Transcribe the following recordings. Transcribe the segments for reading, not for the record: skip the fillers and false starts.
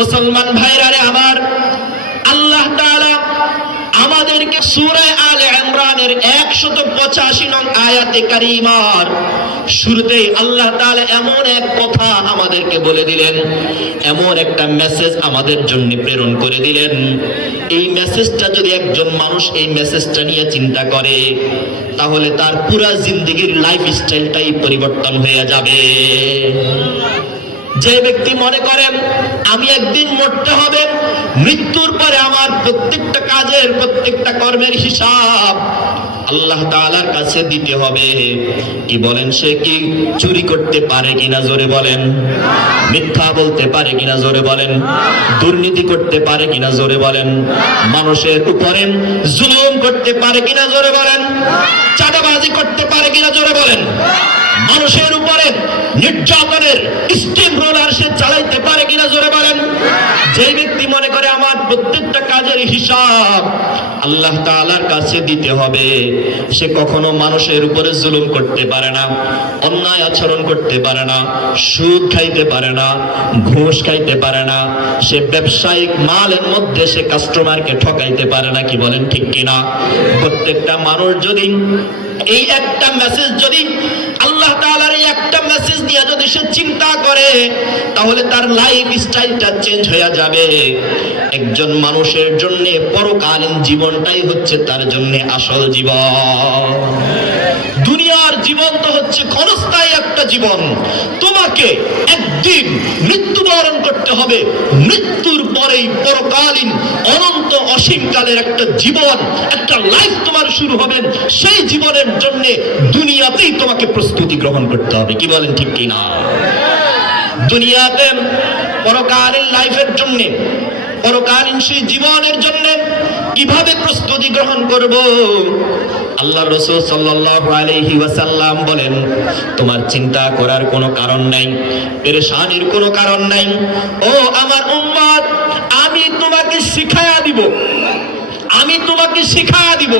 মুসলমান ভাইরা রে আমার, আল্লাহ তাআলা আমাদেরকে সূরা আলে ইমরানের 185 নং আয়াতে কারিমার শুরুতেই আল্লাহ তাআলা এমন এক কথা আমাদেরকে বলে দিলেন, এমন একটা মেসেজ আমাদের জন্য প্রেরণ করে দিলেন। এই মেসেজটা যদি একজন মানুষ এই মেসেজটা নিয়ে চিন্তা করে, তাহলে তার পুরা জিন্দেগীর লাইফস্টাইলটাই পরিবর্তন হয়ে যাবে। যে ব্যক্তি মনে করেন আমি একদিন মরতে হবে, মৃত্যুর পরে আমার প্রত্যেকটা কাজের প্রত্যেকটা কর্মের হিসাব আল্লাহ তাআলার কাছে দিতে হবে, কি বলেন সে কি চুরি করতে পারে কিনা জোরে বলেন, মিথ্যা বলতে পারে কিনা জোরে বলেন, দুর্নীতি করতে পারে কিনা জোরে বলেন, মানুষের উপরে জুলুম করতে পারে কিনা জোরে বলেন, চাঁদাবাজি করতে পারে কিনা জোরে বলেন, মানুষের উপরে নির্যাতনের স্টিম রোলার সে চালাইতে পারে কিনা জোরে বলেন। যে ব্যক্তি মনে করে আমার প্রত্যেকটা কাজের হিসাব আল্লাহ তাআলার কাছে দিতে হবে, সে কখনো মানুষের উপরে জুলুম করতে পারে না, অন্যায় আচরণ করতে পারে না, সুদ খাইতে পারে না, ঘুষ খাইতে পারে না, সে ব্যবসায়িক মালের মধ্যে সে কাস্টমারকে ঠকাইতে পারে না, কি বলেন ঠিক কিনা। প্রত্যেকটা মানুষ যদি এই একটা মেসেজ যদি আল্লাহ তাআলার এই একটা মেসেজ নিয়ে যদি সে চিন্তা করে, তাহলে তার লাইফ স্টাইলটা চেঞ্জ হয়ে যাবে। একজন মানুষের জন্য পরকালীন জীবনটাই হচ্ছে তার জন্য আসল জীবন। দুনিয়ার জীবন তো হচ্ছে ক্ষণস্থায়ী একটা জীবন, তোমাকে একদিন মৃত্যুবরণ করতে হবে, মৃত্যুর পরেই পরকালীন অনন্ত অসীমকালের একটা জীবন, একটা লাইফ তোমার শুরু হবে। সেই জীবনের জন্য দুনিয়াতেই তোমাকে প্রস্তুতি গ্রহণ করতে হবে, কি বলেন ঠিক কিনা। দুনিয়াতে পরকালীন লাইফের জন্য, পরকালীন সেই জীবনের জন্য কিভাবে প্রস্তুতি গ্রহণ করব, আল্লাহ রাসূল সাল্লাল্লাহু আলাইহি ওয়াসাল্লাম বলেন, তোমার চিন্তা করার কোনো কারণ নাই, পেরেশানির কোনো কারণ নাই। ও আমার উম্মত, আমি তোমাকে শিখায়া দিব, আমি তোমাকে শিখায়া দিব,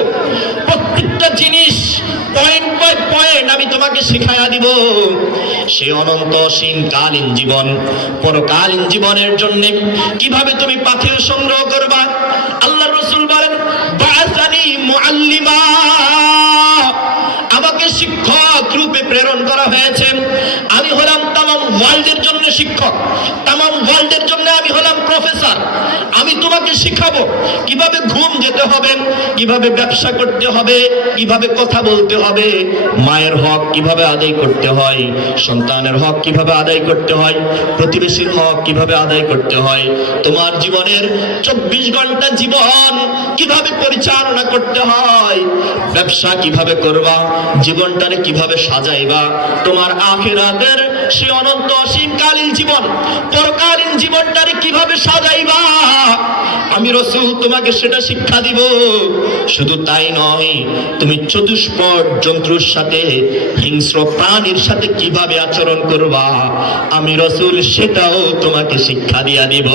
প্রত্যেকটা জিনিস পয়েন্ট বাই পয়েন্ট আমি তোমাকে শিখায়া দিব। সে অনন্ত অসীমকালীন জীবন, পরকালীন জীবনের জন্য কিভাবে তুমি পাথেয় সংগ্রহ করবা। আল্লাহ রাসূল বলেন, বাআসানি মুআল্লিমা, আমাকে শিক্ষক রূপে প্রেরণ করা হয়েছে। আমি হলাম তামাম ওয়ার্ল্ডের জন্য শিক্ষক, তামাম ওয়ার্ল্ডের জন্য আমি হলাম প্রফেসর। আমি তোমাকে শিখাবো কিভাবে ঘুম যেতে হবে, কিভাবে ব্যবসা করতে হবে, কিভাবে কথা বলতে হবে, মায়ের হক কিভাবে আদায় করতে হয়, সন্তানের হক কিভাবে আদায় করতে হয়, প্রতিবেশীর হক কিভাবে আদায় করতে হয়, তোমার জীবনের 24 ঘন্টা জীবন কিভাবে পরিচালনা করতে হয়, ব্যবসা কিভাবে করবা, জীবনটারে কিভাবে সাজাইবা, তোমার আখিরাতের সে অনন্ত অসীমকালীন জীবন, পরকালীন জীবনটারে কিভাবে সাজাইবা, আমি রাসূল তোমাকে সেটা শিক্ষা দিব। শুধু তাই নয়, তুমি চতুষ্পদ জন্তুর সাথে, হিংস্র প্রাণীর সাথে কিভাবে আচরণ করবা, আমি রাসূল সেটাও তোমাকে শিক্ষা দিয়া দিব।